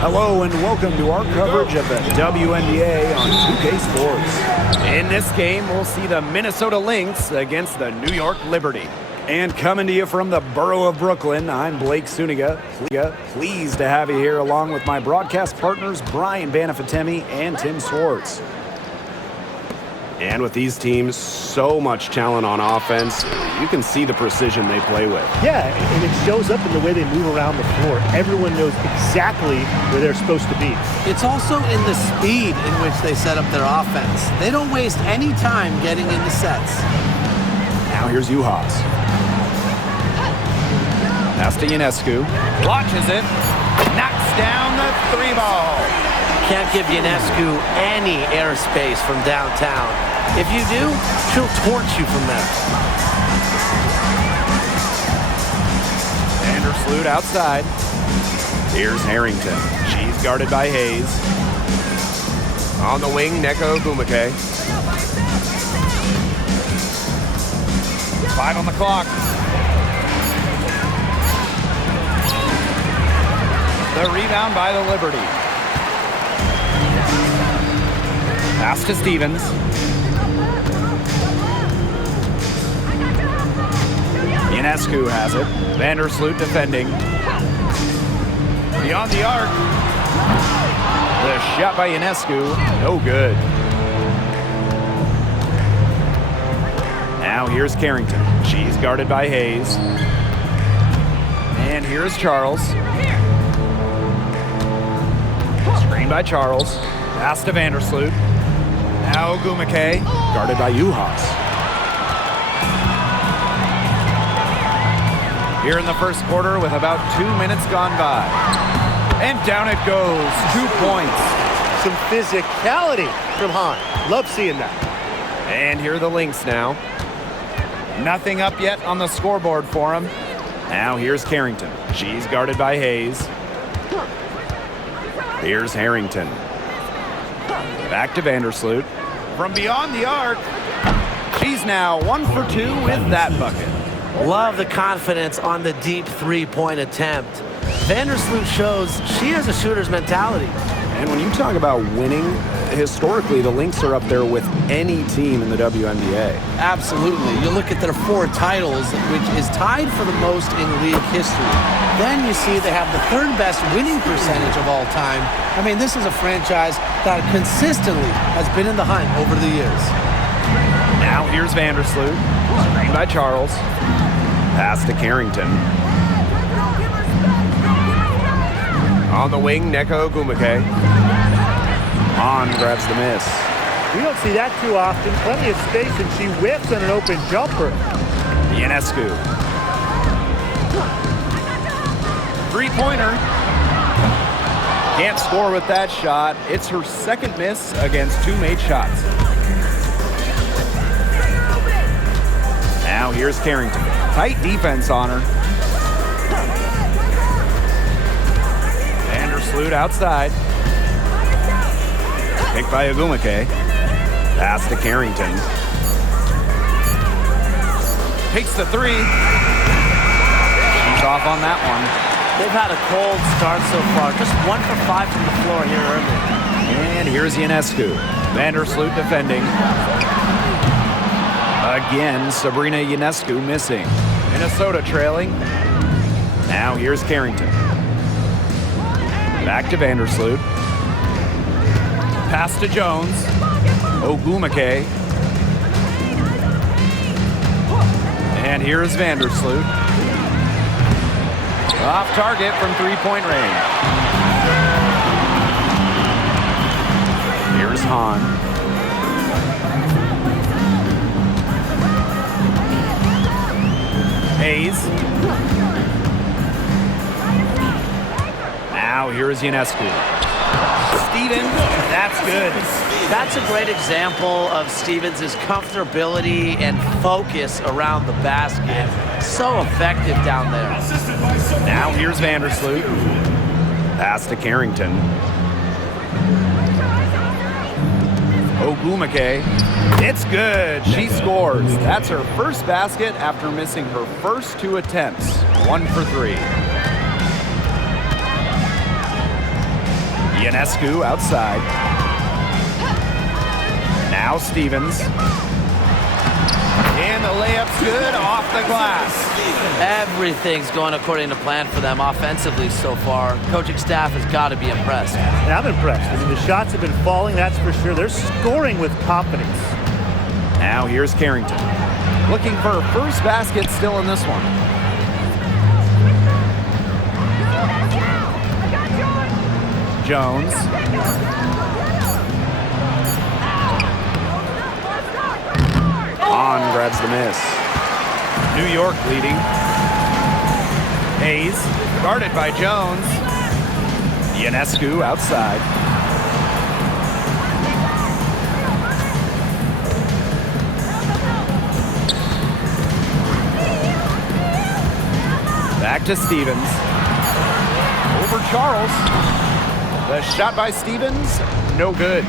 Hello and welcome to our coverage of the WNBA on 2K Sports. In this game, we'll see the Minnesota Lynx against the New York Liberty. And coming to you from the borough of Brooklyn, I'm Blake Suniga. Pleased to have you here along with my broadcast partners Brian Banafatemi and Tim Swartz. And with these teams, so much talent on offense, you can see the precision they play with. Yeah, and it shows up in the way they move around the floor. Everyone knows exactly where they're supposed to be. It's also in the speed in which they set up their offense. They don't waste any time getting into sets. Now here's Juhas. Pass to Ionescu. Launches it. Knocks down the three ball. Can't give Ionescu any airspace from downtown. If you do, she'll torch you from there. Vandersloot outside. Here's Harrington. She's guarded by Hayes. On the wing, Neko Ogumake. 5 on the clock. The rebound by the Liberty. Pass to Stevens. Ionescu has it. Vandersloot defending. Beyond the arc. The shot by Ionescu. No good. Now here's Carrington. She's guarded by Hayes. And here's Charles. Screen by Charles. Pass to Vandersloot. Now Ogumake, guarded by Juhas. Here in the first quarter with about 2 minutes gone by. And down it goes, 2 points. Some physicality from Hahn. Love seeing that. And here are the Lynx now. Nothing up yet on the scoreboard for him. Now here's Carrington. She's guarded by Hayes. Here's Harrington. Back to Vandersloot. From beyond the arc, she's now 1 for 2 with that bucket. Love the confidence on the deep three-point attempt. Vandersloot shows she has a shooter's mentality. And when you talk about winning, historically, the Lynx are up there with any team in the WNBA. Absolutely. You look at their 4 titles, which is tied for the most in league history. Then you see they have the 3rd best winning percentage of all time. I mean, this is a franchise that consistently has been in the hunt over the years. Now here's Vandersloot. Screen by Charles. Pass to Carrington. On the wing, Neko Ogumake. Hahn grabs the miss. We don't see that too often. Plenty of space, and she whiffs on an open jumper. Ionescu. Three-pointer. Can't score with that shot. It's her 2nd miss against 2 made shots. Now here's Carrington. Tight defense on her. Vandersloot outside. Picked by Ogumake. Pass to Carrington. Takes the 3. She's off on that one. They've had a cold start so far. Just 1 for 5 from the floor here early. And here's Ionescu. Vandersloot defending. Again, Sabrina Ionescu missing. Minnesota trailing. Now here's Carrington. Back to Vandersloot. Pass to Jones. Ogumake. And here's Vandersloot. Off target from 3-point range. Here's Hahn. Hayes. Now here's Ionescu. Stevens, that's good. That's a great example of Stevens' comfortability and focus around the basket. So effective down there. Now here's Vandersloot. Pass to Carrington. Ogumake. It's good. She scores. That's her first basket after missing her first 2 attempts. 1 for 3. Ionescu outside. Now Stevens. And the layup's good off the glass. Everything's going according to plan for them offensively so far. Coaching staff has got to be impressed. And I'm impressed. I mean, the shots have been falling, that's for sure. They're scoring with confidence. Now here's Carrington. Looking for her first basket still in this one. Jones. On grabs the miss. New York leading. Hayes, guarded by Jones. Ionescu outside. Back to Stevens. Over Charles. The shot by Stevens, no good.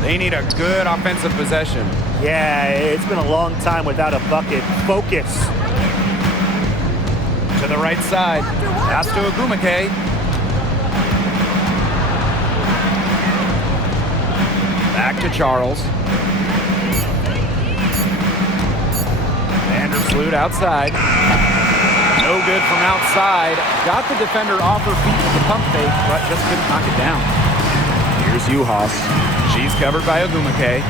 They need a good offensive possession. Yeah, it's been a long time without a bucket. Focus. To the right side. Pass to Ogumake. Back to Charles. Vandersloot outside. No good from outside. Got the defender off her feet with the pump fake, but just couldn't knock it down. Here's Uhas. She's covered by Ogumake.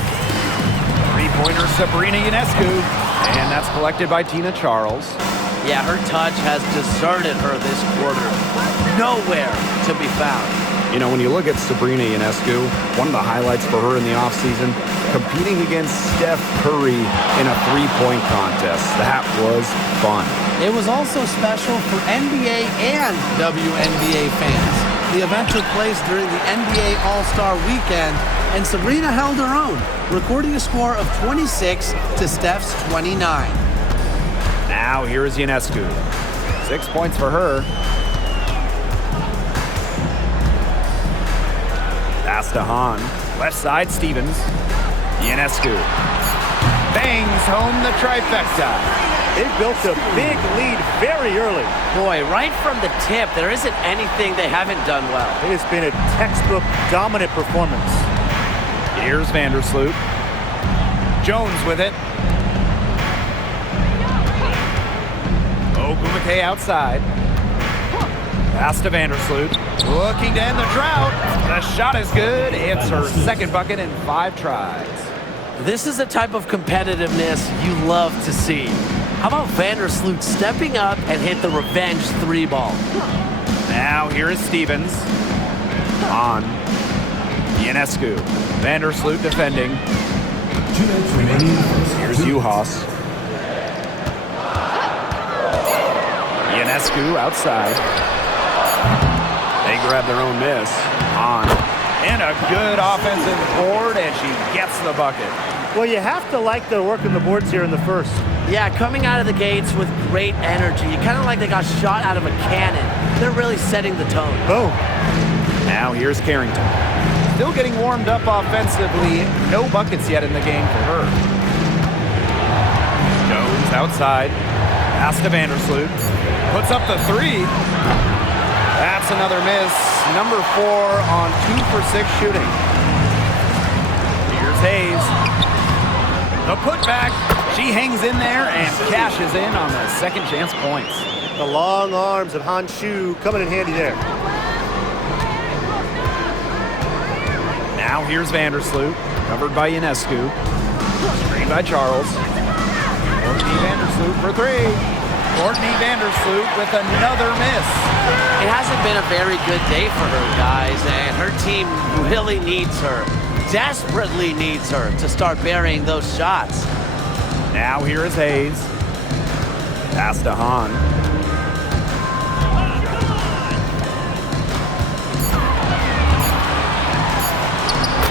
Three-pointer Sabrina Ionescu. And that's collected by Tina Charles. Yeah, her touch has deserted her this quarter. Nowhere to be found. You know, when you look at Sabrina Ionescu, one of the highlights for her in the offseason, competing against Steph Curry in a three-point contest. That was fun. It was also special for NBA and WNBA fans. The event took place during the NBA All-Star Weekend, and Sabrina held her own, recording a score of 26 to Steph's 29. Now here is Ionescu. 6 points for her. Pass to Hahn. Left side, Stevens. Ionescu. Bangs home the trifecta. They built a big lead very early. Boy, right from the tip, there isn't anything they haven't done well. It has been a textbook dominant performance. Here's Vandersloot. Jones with it. Ogumake outside. Pass to Vandersloot. Looking to end the drought. The shot is good. It's her second bucket in 5 tries. This is the type of competitiveness you love to see. How about Vandersloot stepping up and hit the revenge 3-ball? Now here is Stevens. On. Ionescu. Vandersloot defending. Here's Uhas. Ionescu outside. They grab their own miss. On. And a good offensive board, and she gets the bucket. Well, you have to like their work on the boards here in the first. Yeah, coming out of the gates with great energy. Kind of like they got shot out of a cannon. They're really setting the tone. Boom. Now here's Carrington. Still getting warmed up offensively. No buckets yet in the game for her. Jones outside. Pass to Vandersloot. Puts up the 3. That's another miss. Number 4 on 2 for 6 shooting. Here's Hayes. The putback. She hangs in there and cashes in on the second chance points. The long arms of Han Shu coming in handy there. Now here's Vandersloot, covered by Ionescu. Screen by Charles. Courtney Vandersloot for 3. Courtney Vandersloot with another miss. It hasn't been a very good day for her, guys, and her team really needs her, desperately needs her to start burying those shots. Now here is Hayes. Pass to Hahn.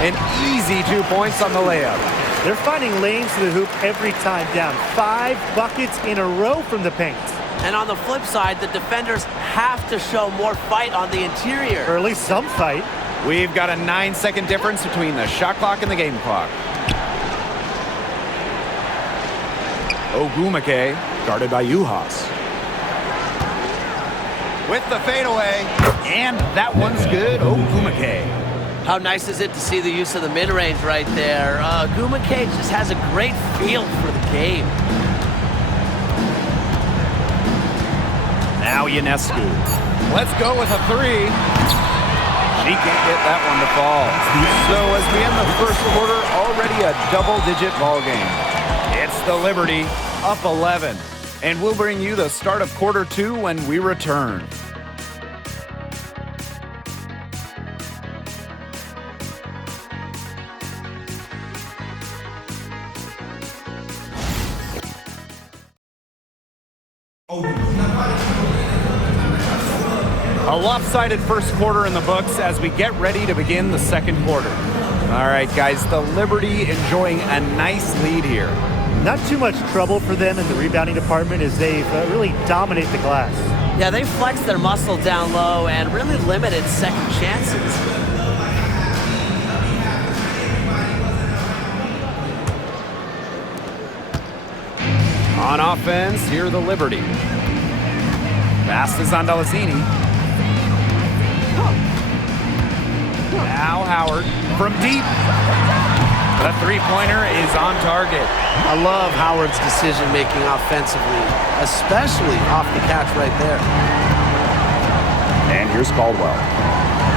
An easy 2 points on the layup. They're finding lanes to the hoop every time down. 5 buckets in a row from the paint. And on the flip side, the defenders have to show more fight on the interior. Or at least some fight. We've got a 9-second difference between the shot clock and the game clock. Ogumake, guarded by Uhas. with the fadeaway. And that one's good. Ogumake. How nice is it to see the use of the mid-range right there? Ogumake just has a great feel for the game. Now Ionescu. Let's go with a three. She can't get that one to fall. So as we end the first quarter, already a double-digit ball game. It's the Liberty, up 11. And we'll bring you the start of quarter 2 when we return. A lopsided first quarter in the books as we get ready to begin the second quarter. All right, guys, the Liberty enjoying a nice lead here. Not too much trouble for them in the rebounding department as they really dominate the glass. Yeah, they flexed their muscle down low and really limited second chances. On offense, here the Liberty. Pass to Zandalazini. Now Howard from deep. The three-pointer is on target. I love Howard's decision-making offensively, especially off the catch right there. And here's Caldwell.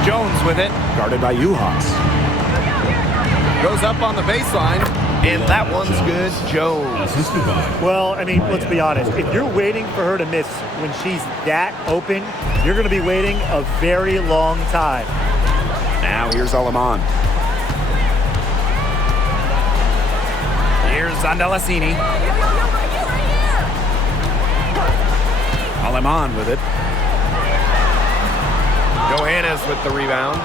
Jones with it, guarded by Uhas. Goes up on the baseline, and that one's good. Jones. Well, I mean, let's be honest. If you're waiting for her to miss when she's that open, you're going to be waiting a very long time. Now here's Aleman. Here's Zandalazini. Aleman with it. Johannes with the rebound.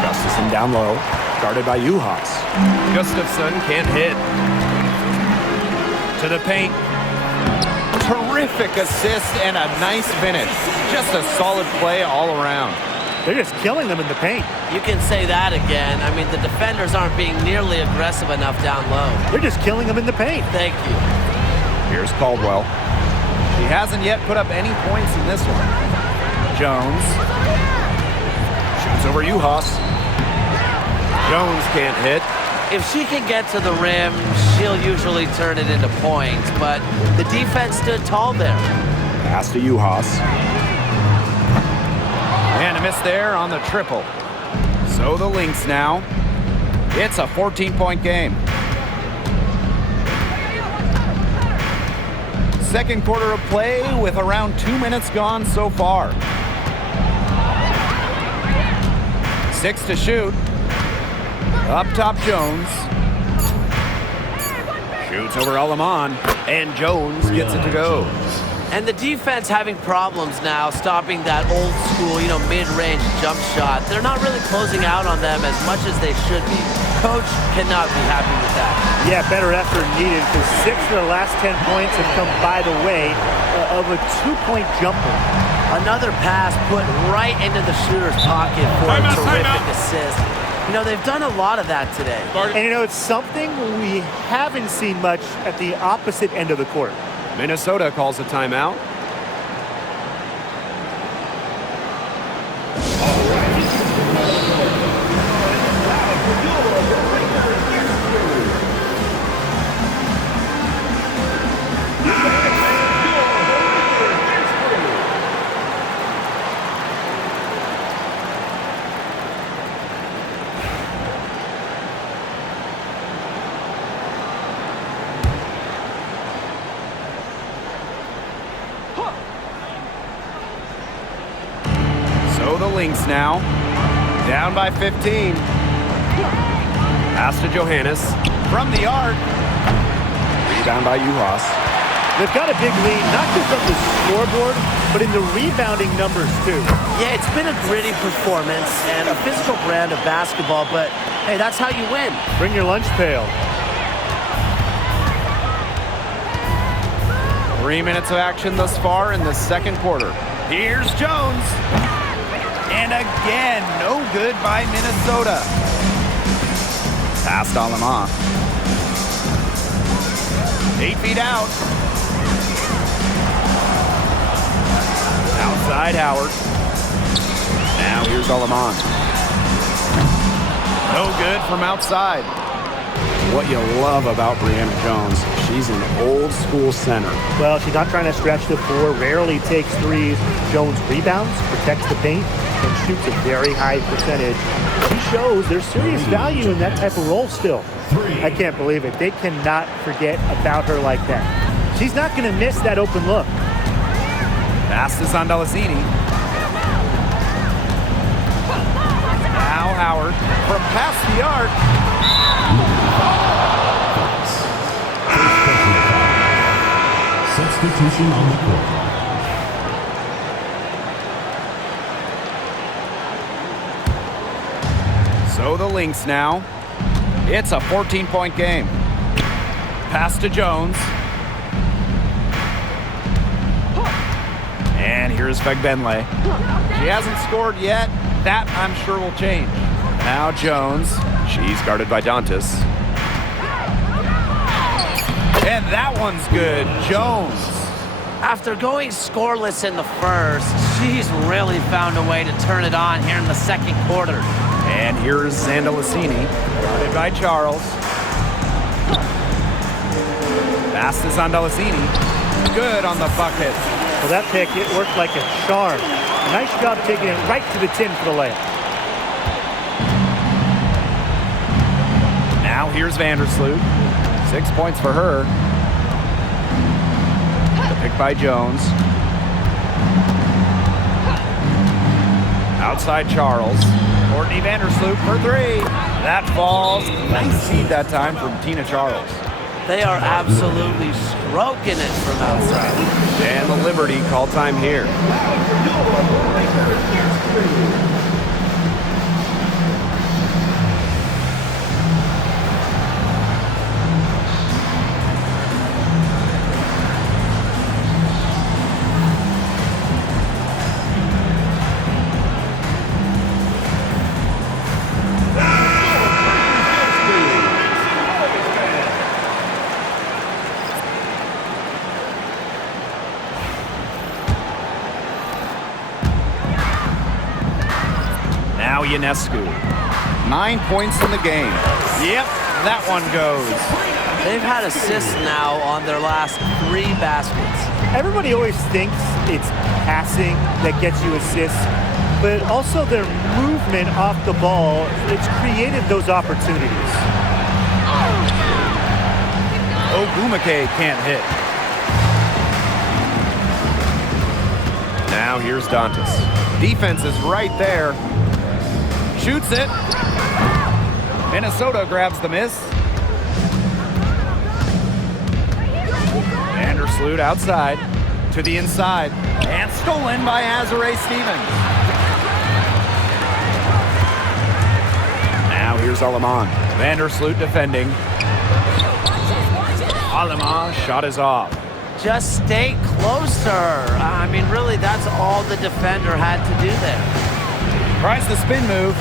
Gustafson down low, guarded by Uhas. Gustafson can't hit. To the paint. Terrific assist and a nice finish. Just a solid play all around. They're just killing them in the paint. You can say that again. I mean, the defenders aren't being nearly aggressive enough down low. They're just killing them in the paint. Thank you. Here's Caldwell. He hasn't yet put up any points in this one. Jones. Shoots over Uhas. Jones can't hit. If she can get to the rim, she'll usually turn it into points, but the defense stood tall there. Pass to Uhas. And a miss there on the triple. So the Lynx now. It's a 14-point game. Second quarter of play with around 2 minutes gone so far. 6 to shoot. Up top, Jones. Shoots over Aleman, and Jones gets it to go. And the defense having problems now stopping that old school, mid-range jump shot. They're not really closing out on them as much as they should be. Coach cannot be happy with that. Yeah, better effort needed because 6 of the last 10 points have come by the way of a 2-point jumper. Another pass put right into the shooter's pocket for a terrific assist. They've done a lot of that today. And it's something we haven't seen much at the opposite end of the court. Minnesota calls a timeout. The Lynx now, down by 15. Pass to Johannes from the arc. Rebound by Uhas. They've got a big lead, not just on the scoreboard, but in the rebounding numbers too. Yeah, it's been a gritty performance and a physical brand of basketball, but hey, that's how you win. Bring your lunch pail. 3 minutes of action thus far in the second quarter. Here's Jones. And again, no good by Minnesota. Past Aleman. 8 feet out. Outside Howard. Now here's Alaman. No good from outside. What you love about Brianna Jones, she's an old school center. Well, she's not trying to stretch the floor, rarely takes threes. Jones rebounds, protects the paint, and shoots a very high percentage. She shows there's serious value in that type of role still. I can't believe it. They cannot forget about her like that. She's not going to miss that open look. Pass to Zandalazini. Now Howard from past the arc. Substitution on the court. So the Lynx now. It's a 14-point game. Pass to Jones. And here's Fegbenle. She hasn't scored yet. That, I'm sure, will change. Now Jones. She's guarded by Dantas. And that one's good. Jones. After going scoreless in the first, she's really found a way to turn it on here in the second quarter. And here's Zandalazini, guarded by Charles. Pass to Zandalazini. Good on the bucket. Well, that pick, it worked like a charm. Nice job taking it right to the tin for the layup. Now here's Vandersloot. 6 points for her. The pick by Jones. Outside Charles. Courtney Vandersloot for three. That falls. Nice feed that time from Tina Charles. They are absolutely stroking it from outside. And the Liberty call time here. Now Ionescu. 9 points in the game. Yep, that one goes. They've had assists now on their last 3 baskets. Everybody always thinks it's passing that gets you assists, but also their movement off the ball, it's created those opportunities. Ogumake can't hit. Now here's Dantas. Defense is right there. Shoots it. Minnesota grabs the miss. Vandersloot outside to the inside. And stolen by Azare Stevens. Now here's Alaman. Vandersloot defending. Alaman shot is off. Just stay closer. I mean, really, that's all the defender had to do there. Tries the spin move.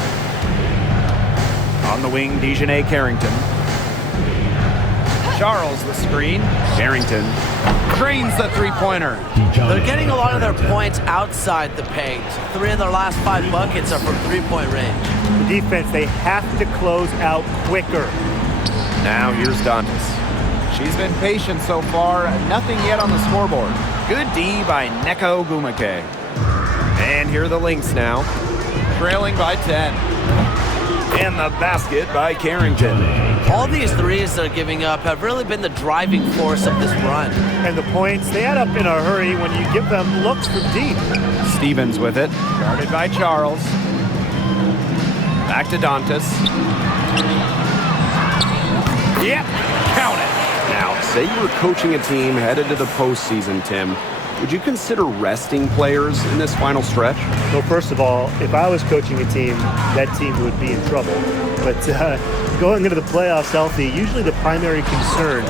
On the wing, Dejanay Carrington. Charles the screen. Carrington drains the three-pointer. They're getting a lot of their points outside the paint. 3 of their last 5 buckets are from three-point range. The defense, they have to close out quicker. Now here's Dantas. She's been patient so far. Nothing yet on the scoreboard. Good D by Neko Ogumake. And here are the Lynx now. Trailing by 10. And the basket by Carrington. All these threes they're giving up have really been the driving force of this run. And the points, they add up in a hurry when you give them looks from deep. Stevens with it. Guarded by Charles. Back to Dantas. Yep, count it. Now, say you were coaching a team headed to the postseason, Tim. Would you consider resting players in this final stretch? Well, first of all, if I was coaching a team, that team would be in trouble. But going into the playoffs healthy, usually the primary concern.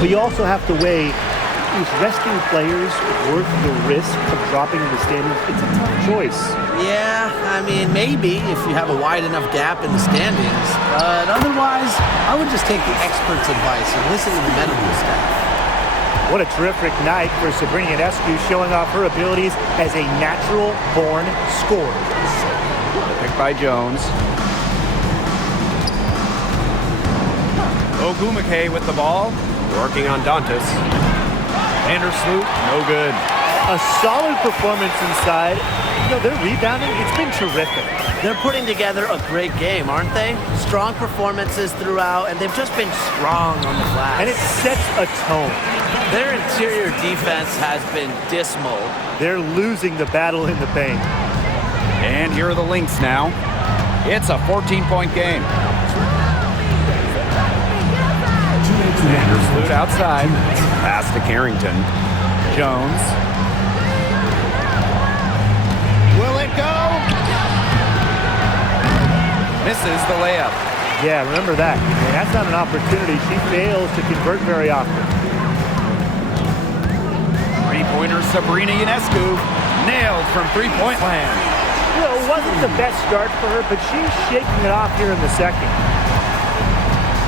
But you also have to weigh, is resting players worth the risk of dropping in the standings? It's a tough choice. Yeah, I mean, maybe if you have a wide enough gap in the standings. But otherwise, I would just take the experts' advice and listen to the medical staff. What a terrific night for Sabrina Ionescu, showing off her abilities as a natural-born scorer. Picked by Jones. Ogumake with the ball. Working on Dantas. Vandersloot, no good. A solid performance inside. You know, their rebounding, it's been terrific. They're putting together a great game, aren't they? Strong performances throughout, and they've just been strong on the glass. And it sets a tone. Their interior defense has been dismal. They're losing the battle in the paint. And here are the Lynx now. It's a 14-point game. Vandersloot outside. Pass to Carrington. Jones. Will it go? Misses the layup. Yeah, remember that. And that's not an opportunity she fails to convert very often. Three-pointer Sabrina Ionescu. Nailed from three-point land. You know, it wasn't the best start for her, but she's shaking it off here in the second.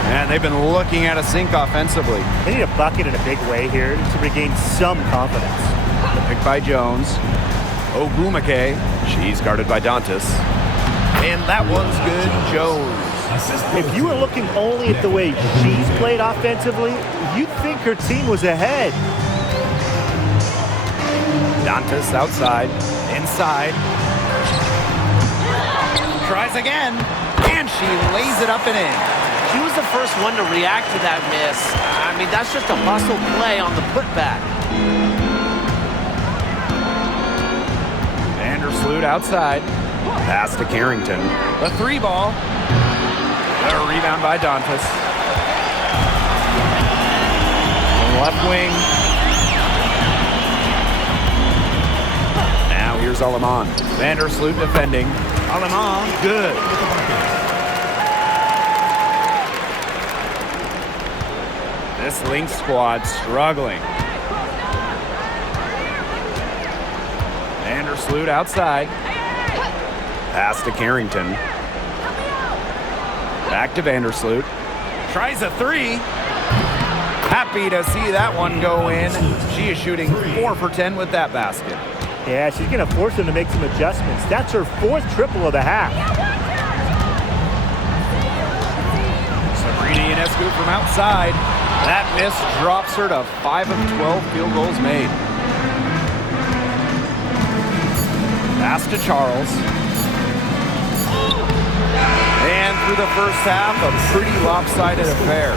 And they've been looking at a sink offensively. They need a bucket in a big way here to regain some confidence. Picked by Jones. Ogumake. She's guarded by Dantas. And that one's good. Jones. If you were looking only at the way she's played offensively, you'd think her team was ahead. Dantas outside. Inside. Tries again. And she lays it up and in. She was the first one to react to that miss. I mean, that's just a muscle play on the putback. Vandersloot outside. Pass to Carrington. The three ball. A rebound by Dantas. Left wing. Now here's Aleman. Vandersloot defending. Aleman, good. This Lynx squad struggling. Vandersloot outside. Pass to Carrington. Back to Vandersloot. Tries a three. Happy to see that one go in. She is shooting 4 for 10 with that basket. Yeah, she's going to force them to make some adjustments. That's her 4th triple of the half. Sabrina Ionescu from outside. That miss drops her to 5 of 12 field goals made. Pass to Charles. And through the first half, a pretty lopsided affair.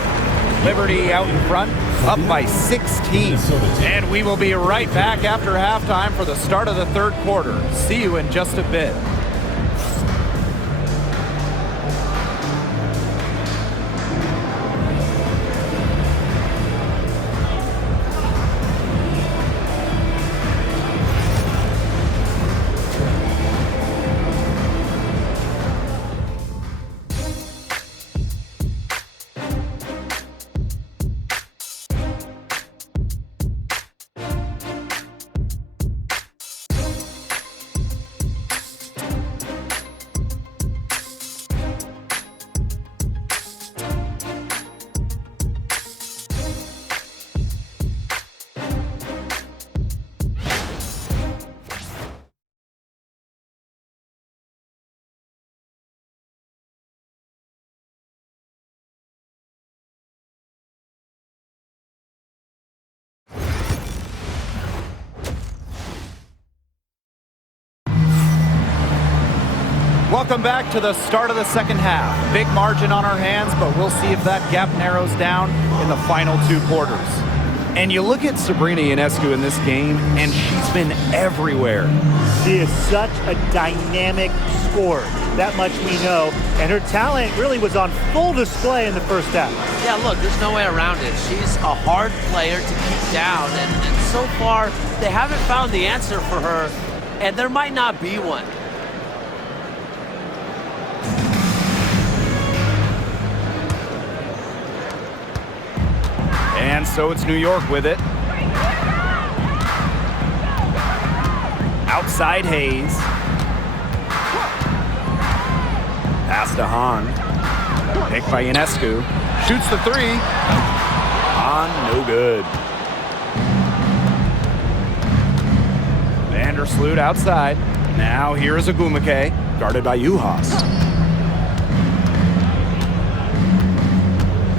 Liberty out in front, up by 16. And we will be right back after halftime for the start of the third quarter. See you in just a bit. Welcome back to the start of the second half. Big margin on our hands, but we'll see if that gap narrows down in the final 2 quarters. And you look at Sabrina Ionescu in this game, and she's been everywhere. She is such a dynamic scorer. That much we know. And her talent really was on full display in the first half. Yeah, look, there's no way around it. She's a hard player to keep down, and so far, they haven't found the answer for her, and there might not be one. And so it's New York with it. Outside Hayes. Pass to Hahn. Picked by Ionescu. Shoots the three. Hahn, no good. Vandersloot outside. Now here's Ogumake, guarded by Juhas.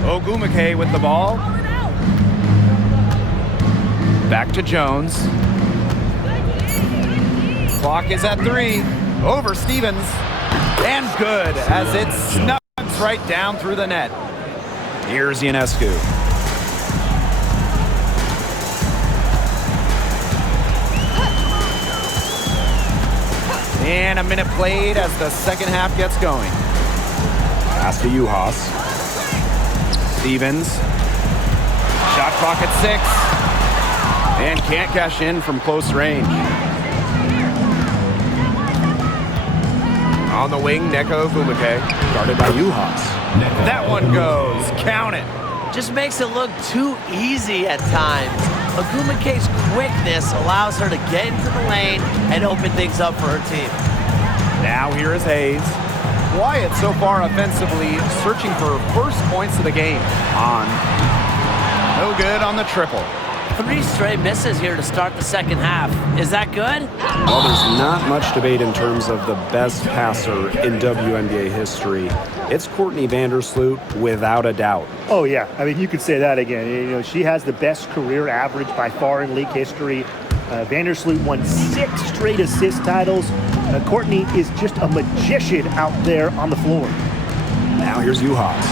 Ogumake with the ball. Back to Jones. Clock is at 3. Over Stevens. And good as it snugs right down through the net. Here's Ionescu. And a minute played as the second half gets going. Pass to Juhas. Stevens. Shot clock at 6. And can't cash in from close range. On the wing, Neko Ogumake, guarded by Juhas. That one goes. Count it. Just makes it look too easy at times. Ogumake's quickness allows her to get into the lane and open things up for her team. Now here is Hayes. Wyatt so far offensively searching for first points of the game. On. No good on the triple. 3 straight misses here to start the second half. Is that good? Well, there's not much debate in terms of the best passer in WNBA history. It's Courtney Vandersloot without a doubt. Oh, yeah. I mean, you could say that again. You know, she has the best career average by far in league history. Vandersloot won 6 straight assist titles. Courtney is just a magician out there on the floor. Now here's Juhas.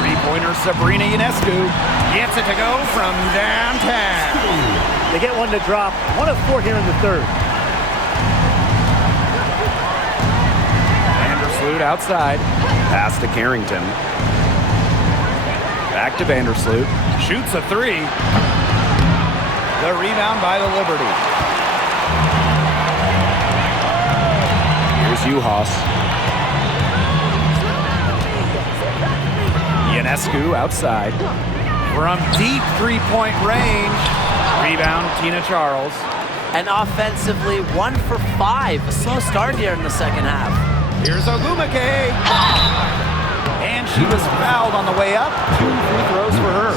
Three-pointer Sabrina Ionescu gets it to go from downtown. They get one to drop. 1 of 4 here in the third. Vandersloot outside. Pass to Carrington. Back to Vandersloot. Shoots a 3. The rebound by the Liberty. Here's Juhas. Ionescu outside. From deep three-point range. Rebound, Tina Charles. And offensively, 1 for 5. A slow start here in the second half. Here's Ogumake. And she was fouled on the way up. 2 free throws for her.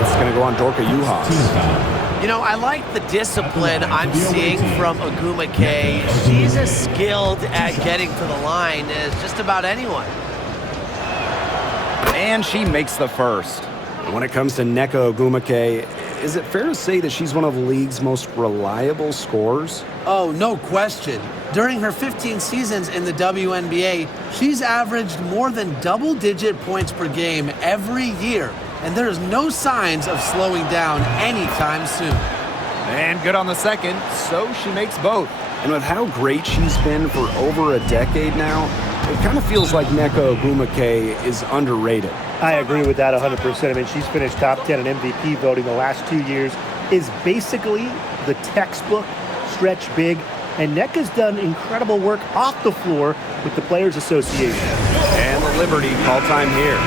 It's going to go on Dorka Juhas. You know, I like the discipline I'm seeing from Ogumake. She's as skilled at getting to the line as just about anyone. And she makes the first. When it comes to Neko Ogumake, is it fair to say that she's one of the league's most reliable scorers? Oh, no question. During her 15 seasons in the WNBA, she's averaged more than double-digit points per game every year, and there's no signs of slowing down anytime soon. And good on the second, so she makes both. And with how great she's been for over a decade now, it kind of feels like Neko Ogumake is underrated. I agree with that 100%. I mean, she's finished top 10 in MVP voting the last 2 years, is basically the textbook stretch big, and Neka's done incredible work off the floor with the Players Association. And the Liberty call time here.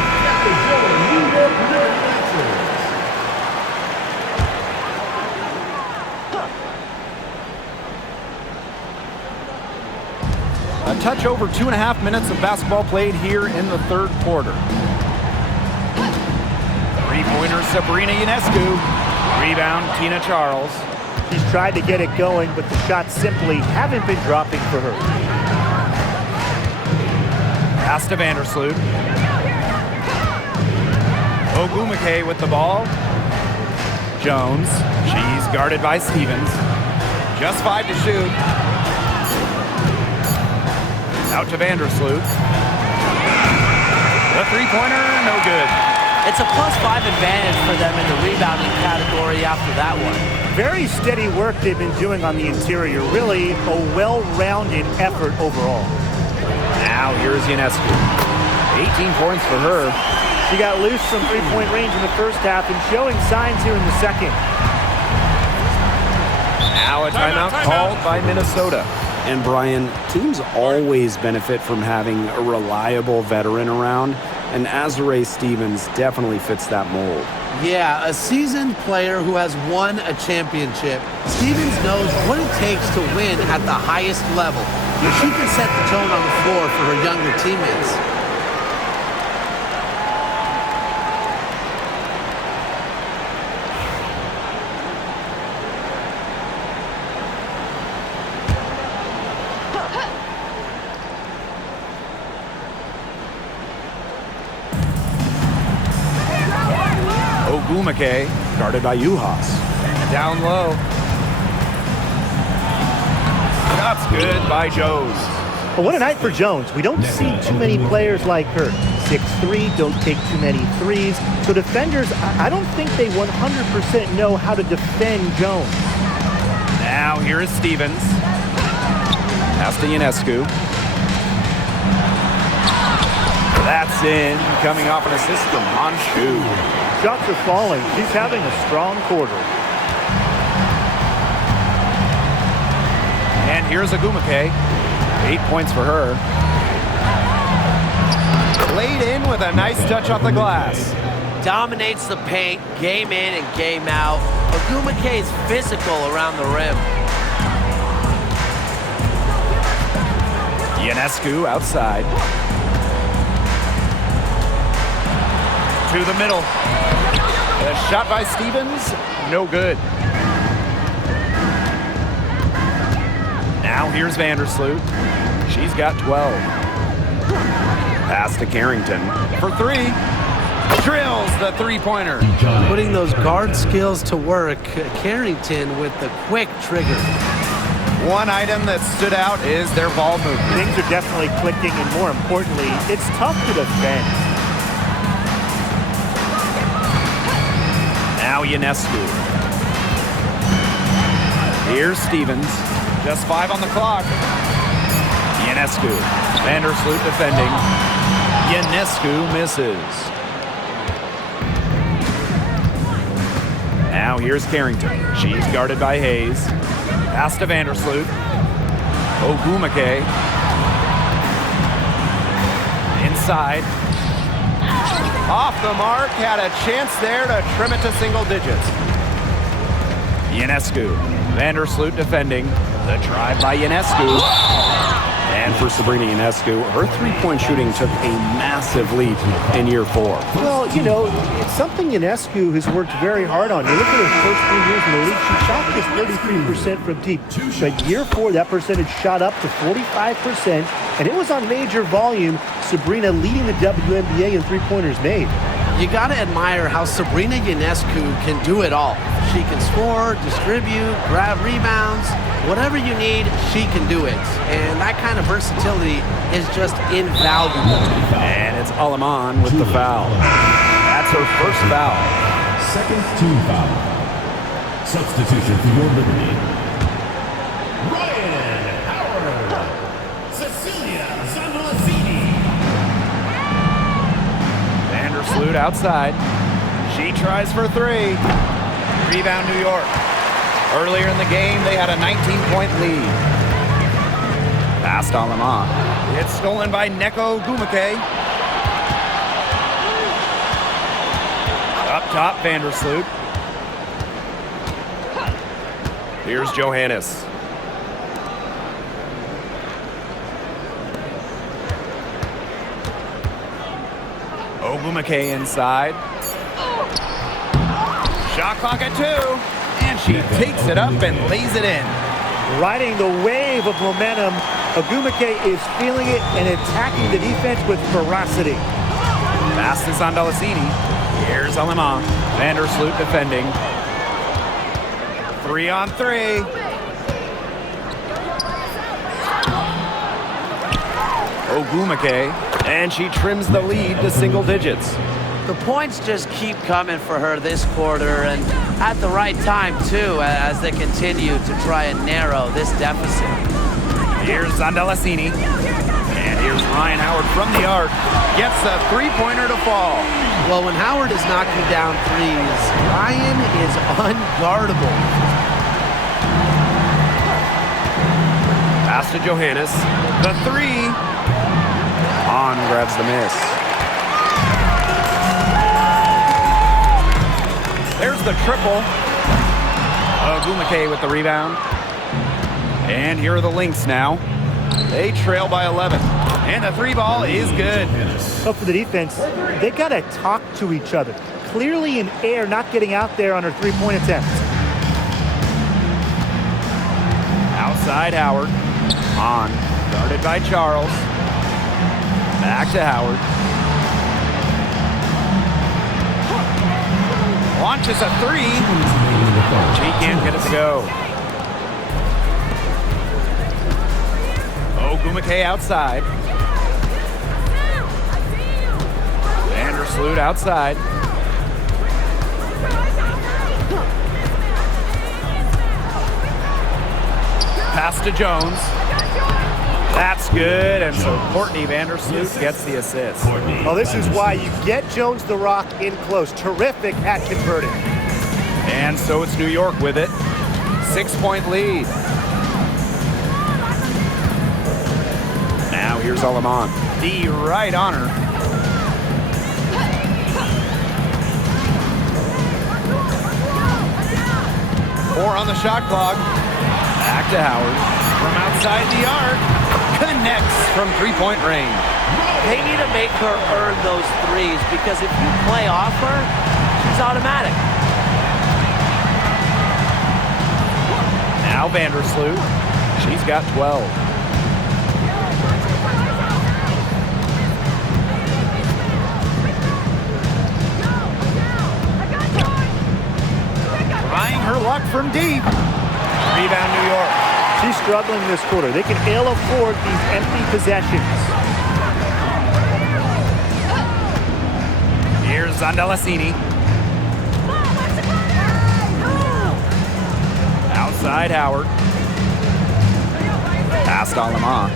A touch over 2.5 minutes of basketball played here in the third quarter. Three-pointer Sabrina Ionescu. Rebound Tina Charles. She's tried to get it going, but the shots simply haven't been dropping for her. Pass to Vandersloot. Ogumake with the ball. Jones. She's guarded by Stevens. Just 5 to shoot. Out to Vandersloot. The three-pointer, no good. It's a +5 advantage for them in the rebounding category after that one. Very steady work they've been doing on the interior. Really a well-rounded effort overall. Now here's Ionescu. 18 points for her. She got loose from three-point range in the first half and showing signs here in the second. Now a timeout called by Minnesota. And Brian, teams always benefit from having a reliable veteran around, and Azurá Stevens definitely fits that mold. Yeah, a seasoned player who has won a championship. Stevens knows what it takes to win at the highest level. And she can set the tone on the floor for her younger teammates. Ogumake, Guarded by Uhas. down low. Shot's good by Joes. Well, what a night for Jones. We don't see too many players like her. 6'3", don't take too many threes. So defenders, I don't think they 100% know how to defend Jones. Now here is Stevens. Pass to Ionescu. That's in, coming off an assist from Honshu. Shots are falling. She's having a strong quarter. And here's Ogumake. 8 points for her. Laid in with a nice touch off the glass. Dominates the paint, game in and game out. Ogumake is physical around the rim. Ionescu outside. To the middle. The shot by Stevens, no good. Now here's Vandersloot. She's got 12. Pass to Carrington for 3. Drills the three-pointer. Putting those guard skills to work. Carrington with the quick trigger. One item that stood out is their ball movement. Things are definitely clicking, and more importantly, it's tough to defend. Now Ionescu. Here's Stevens. Just 5 on the clock. Ionescu. Vandersloot defending. Ionescu misses. Now here's Carrington. She's guarded by Hayes. Pass to Vandersloot. Ogumake. Inside. Off the mark. Had a chance there to trim it to single digits. Ionescu. Vandersloot defending. The drive by Ionescu. And for Sabrina Ionescu, her three-point shooting took a massive leap in year 4. Well, you know, it's something Ionescu has worked very hard on. You look at her first 3 years in the league, she shot just 33% from deep. But year 4, that percentage shot up to 45%, and it was on major volume. Sabrina leading the WNBA in three-pointers made. You got to admire how Sabrina Ionescu can do it all. She can score, distribute, grab rebounds. Whatever you need, she can do it. And that kind of versatility is just invaluable. And it's Alaman with the foul. That's her first foul. Second team foul. Substitution for your Liberty. Ryan Howard. Cecilia Zanolacini. Vandersloot outside. She tries for 3. Rebound New York. Earlier in the game, they had a 19-point lead. Pass to Alaman. It's stolen by Neko Ogumake. Up top, Vandersloot. Here's Johannes. Ogumake inside. Shot clock at 2. And she takes it up and lays it in. Riding the wave of momentum, Ogumake is feeling it and attacking the defense with ferocity. Pass to Zandalasini. Here's Alaman. Vandersloot defending. 3 on 3. Ogumake. And she trims the lead to single digits. The points just keep coming for her this quarter, and at the right time, too, as they continue to try and narrow this deficit. Here's Zandalasini. And here's Ryan Howard from the arc. Gets a three-pointer to fall. Well, when Howard is knocking down threes, Ryan is unguardable. Pass to Johannes. The 3. On grabs the miss. There's the triple. Ogumake with the rebound. And here are the Lynx now. They trail by 11. And the 3 ball is good. But for the defense, they got to talk to each other. Clearly in air, not getting out there on her three-point attempt. Outside Howard. On. Guarded by Charles. Back to Howard. Launches a three. She can't get it to go. Ogumake outside. Vandersloot outside. Pass to Jones. That's good, and so Courtney Vandersloot gets the assist. Well, this is why you get Jones the Rock in close. Terrific at converting. And so it's New York with it. 6-point lead. Now here's Alaman. D right on her. Four on the shot clock. Back to Howard. From outside the arc. Connects from three-point range. They need to make her earn those threes because if you play off her, she's automatic. Now Vandersloot. She's got 12. Trying her luck from deep. Rebound New York. She's struggling this quarter. They can ill afford these empty possessions. Here's Zandalasini. Outside Howard. Past Alaman.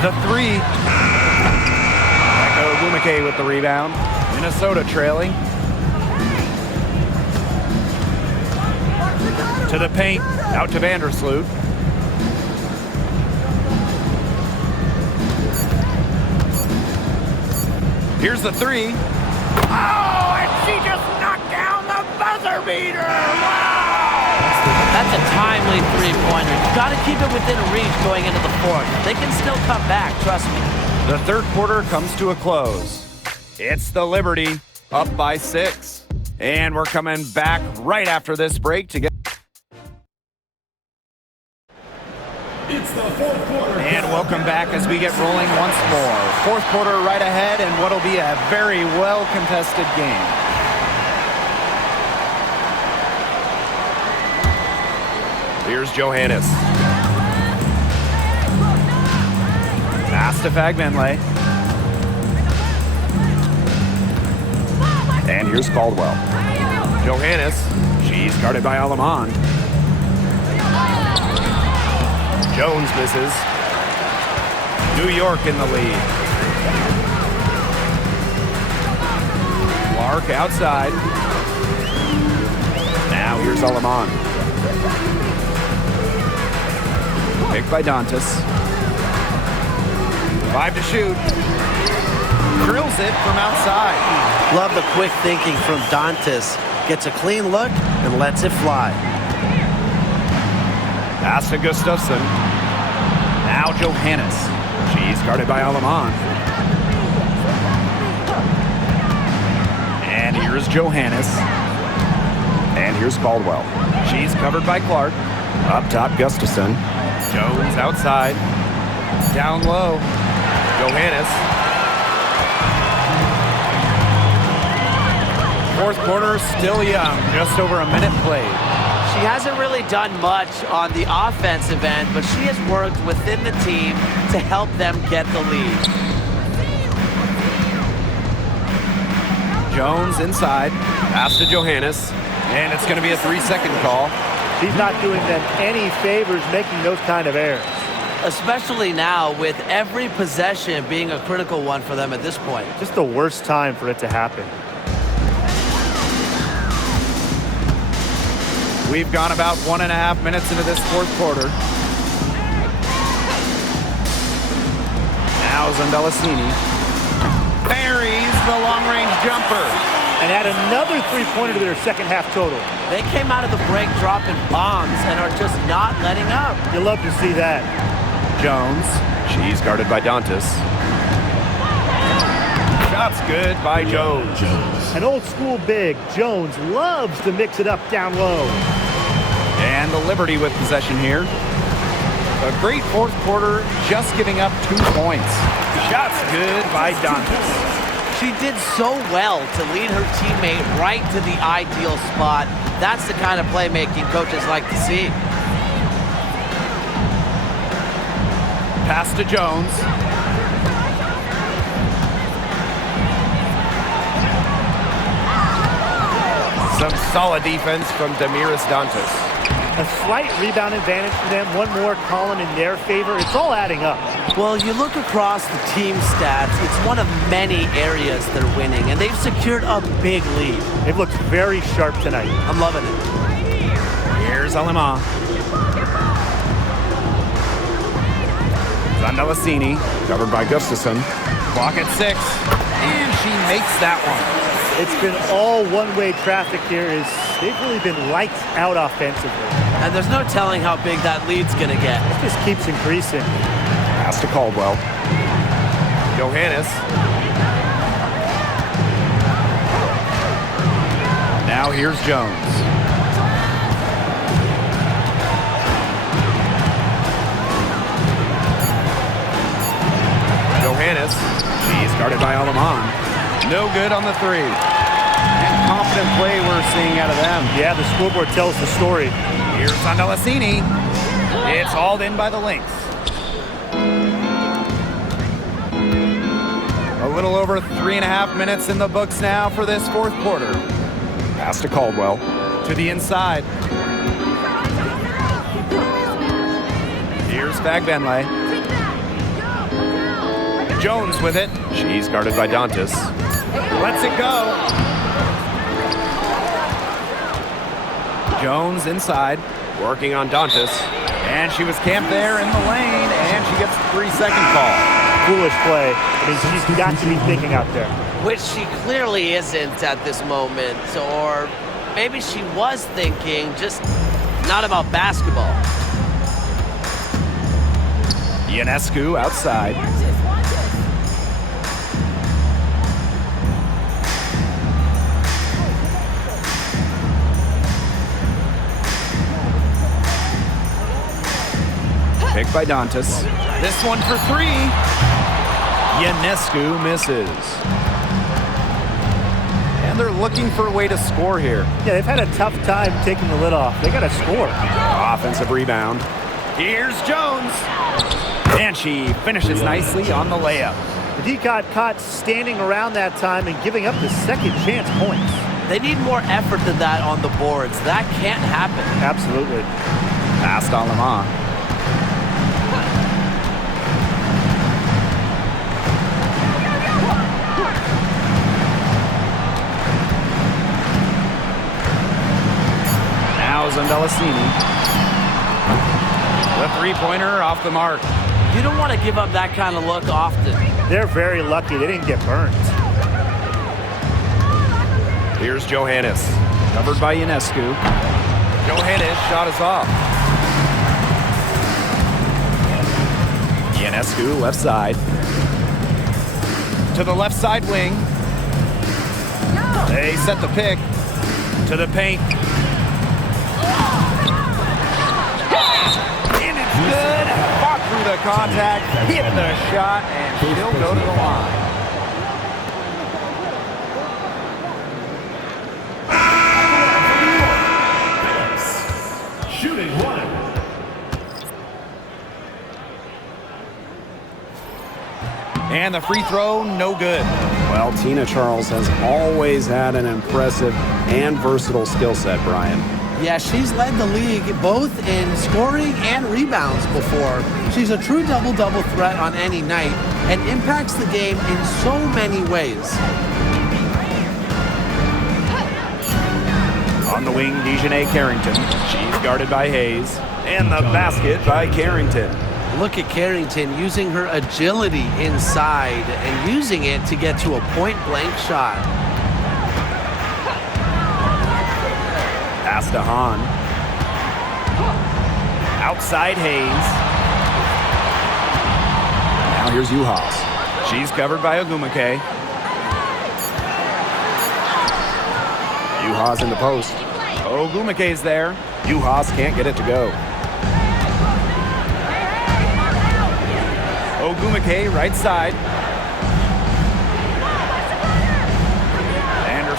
The three. Echo Bumake with the rebound. Minnesota trailing. To the paint, out to Vandersloot. Here's the three. Oh, and she just knocked down the buzzer beater. Wow! That's a timely three-pointer. You got to keep it within reach going into the fourth. They can still come back, trust me. The third quarter comes to a close. It's the Liberty up by 6. And we're coming back right after this break to get. It's the fourth quarter. And welcome back as we get rolling once more. Fourth quarter right ahead, and what'll be a very well-contested game. Here's Johannes. Pass to Fagbenle. And here's Caldwell. Johannes. She's guarded by Alaman. Jones misses. New York in the lead. Clark outside. Now here's Alaman. Picked by Dantas. 5 to shoot. Drills it from outside. Love the quick thinking from Dantas. Gets a clean look and lets it fly. Pass to Gustafsson. Now Johannes. She's guarded by Alaman. And here's Johannes. And here's Caldwell. She's covered by Clark. Up top, Gustafsson. Jones outside. Down low. Johannes. Fourth quarter still young. Just over a minute played. She hasn't really done much on the offensive end, but she has worked within the team to help them get the lead. Jones inside. Pass to Johannes. And it's going to be a 3-second call. He's not doing them any favors making those kind of errors. Especially now with every possession being a critical one for them at this point. Just the worst time for it to happen. We've gone about 1.5 minutes into this fourth quarter. Now Zandalasini buries the long-range jumper. And add another three-pointer to their second half total. They came out of the break dropping bombs and are just not letting up. You love to see that. Jones, she's guarded by Dantas. Shot's good by Jones. An old school big, Jones loves to mix it up down low. And the Liberty with possession here. A great fourth quarter, just giving up 2 points. Shot's good by Dantas. She did so well to lead her teammate right to the ideal spot. That's the kind of playmaking coaches like to see. Pass to Jones. Some solid defense from Damiris Dantas. A slight rebound advantage for them. One more column in their favor. It's all adding up. Well, you look across the team stats, it's one of many areas they're winning, and they've secured a big lead. They've looked very sharp tonight. I'm loving it. Here's Alema. Zandalasini, covered by Gustafson. Clock at 6, and she makes that one. It's been all one-way traffic here. They've really been lights out offensively. And there's no telling how big that lead's going to get. It just keeps increasing. Pass to Caldwell. Johannes. Now here's Jones. Johannes. She's guarded by Aleman. No good on the 3. And confident play we're seeing out of them. Yeah, the scoreboard tells the story. Here's Zandalasini. It's hauled in by the Lynx. A little over 3.5 minutes in the books now for this fourth quarter. Pass to Caldwell. To the inside. Here's Fagbenley. Jones with it. She's guarded by Dantas. Lets it go. Jones inside, working on Dantas. And she was camped there in the lane, and she gets the 3-second call. Foolish play. I mean, she's got to be thinking out there. Which she clearly isn't at this moment. Or maybe she was thinking, just not about basketball. Ionescu outside. Picked by Dantas. This one for 3. Ionescu misses. And they're looking for a way to score here. Yeah, they've had a tough time taking the lid off. They got to score. Offensive rebound. Here's Jones. And she finishes nicely on the layup. The D got caught standing around that time and giving up the second chance points. They need more effort than that on the boards. That can't happen. Absolutely. Pass to Aleman. Now Zandalasini. The three-pointer off the mark. You don't want to give up that kind of look often. They're very lucky they didn't get burned. Here's Johannes. Covered by Ionescu. Johannes shot is off. Ionescu left side. To the left side wing. They set the pick. To the paint. And it's good. Fought through the contact. Hit the shot. And she'll go to the line. Shooting 1. And the free throw, no good. Well, Tina Charles has always had an impressive and versatile skill set, Brian. Yeah, she's led the league both in scoring and rebounds before. She's a true double-double threat on any night and impacts the game in so many ways. On the wing, Dejanay Carrington. She's guarded by Hayes. And the basket by Carrington. Look at Carrington using her agility inside and using it to get to a point-blank shot. Pass to Hahn. Outside Hayes. Now here's Uhas. She's covered by Ogumake. Uhas in the post. Ogumake's there. Uhas can't get it to go. Ogumake right side.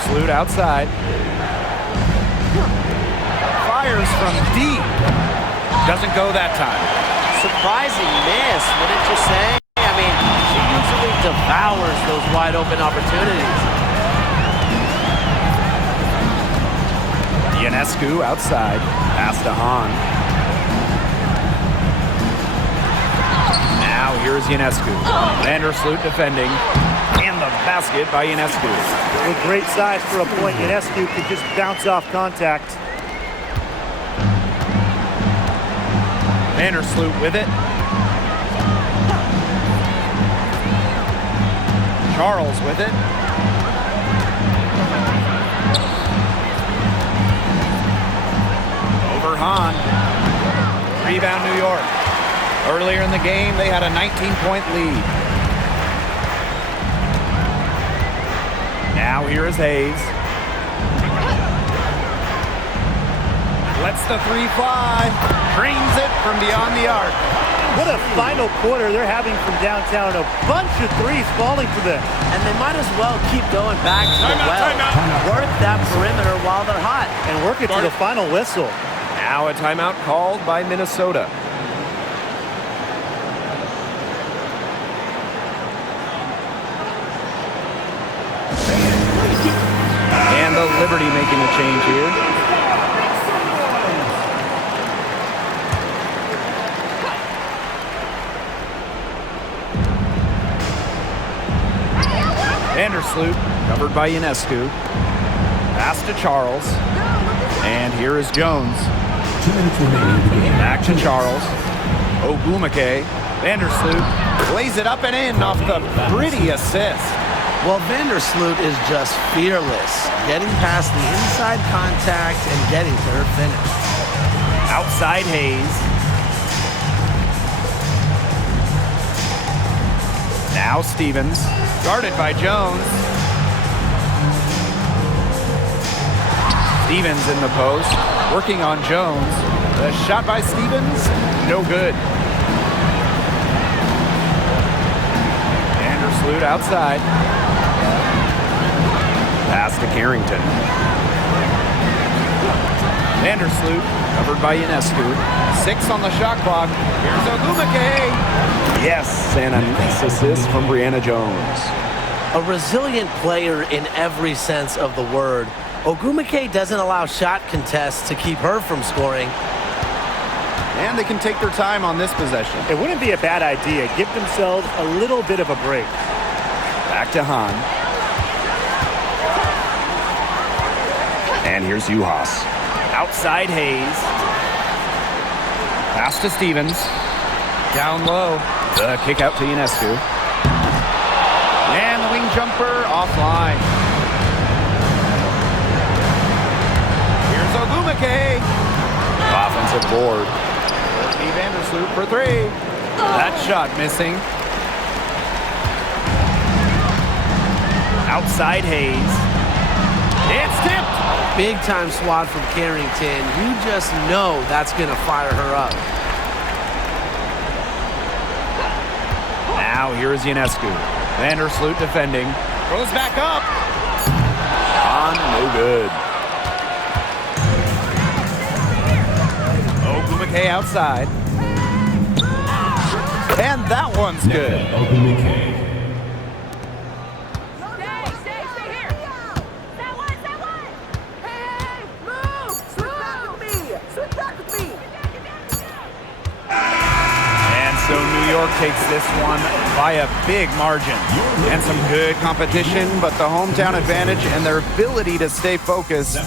Vandersloot outside. Fires from deep. Doesn't go that time. Surprising miss, wouldn't you say? I mean, she usually devours those wide open opportunities. Ionescu outside. Pass to Hahn. Now here's Ionescu. Vandersloot defending. And the basket by Ionescu. With great size for a point, Ionescu could just bounce off contact. Vandersloot with it. Charles with it. Over Hahn. Rebound New York. Earlier in the game, they had a 19-point lead. Now here is Hayes. Lets the three fly. Drains it from beyond the arc. What a final quarter they're having from downtown. A bunch of threes falling for them. And they might as well keep going back to the well. Work that perimeter while they're hot. And work it to the final whistle. Now a timeout called by Minnesota. And the Liberty making a change here. Vandersloot, covered by Ionescu. Pass to Charles. And here is Jones. 2 minutes remaining. Back to Charles. Ogumake. Vandersloot lays it up and in off the pretty assist. Well, Vandersloot is just fearless, getting past the inside contact and getting to her finish. Outside Hayes. Now Stevens, guarded by Jones. Stevens in the post, working on Jones. The shot by Stevens, no good. Vandersloot outside. Pass to Carrington. Vandersloot, covered by Ionescu. 6 on the shot clock. Here's Ogumake. Yes, and a nice assist from Brianna Jones. A resilient player in every sense of the word. Ogumake doesn't allow shot contests to keep her from scoring. And they can take their time on this possession. It wouldn't be a bad idea. Give themselves a little bit of a break. Back to Hahn. And here's Uhas. Outside Hayes. Pass to Stevens. Down low. The kick out to Ionescu. And the wing jumper offline. Here's Ogumake. Offensive board. Steve Vandersloot for 3. That shot missing. Outside Hayes. It's tipped. Big time swat from Carrington. You just know that's going to fire her up. Now here's Ionescu. Vandersloot defending. Goes back up. On, no good. Ogumake outside. And that one's good. Ogumake. So New York takes this one by a big margin. And some good competition, but the hometown advantage and their ability to stay focused.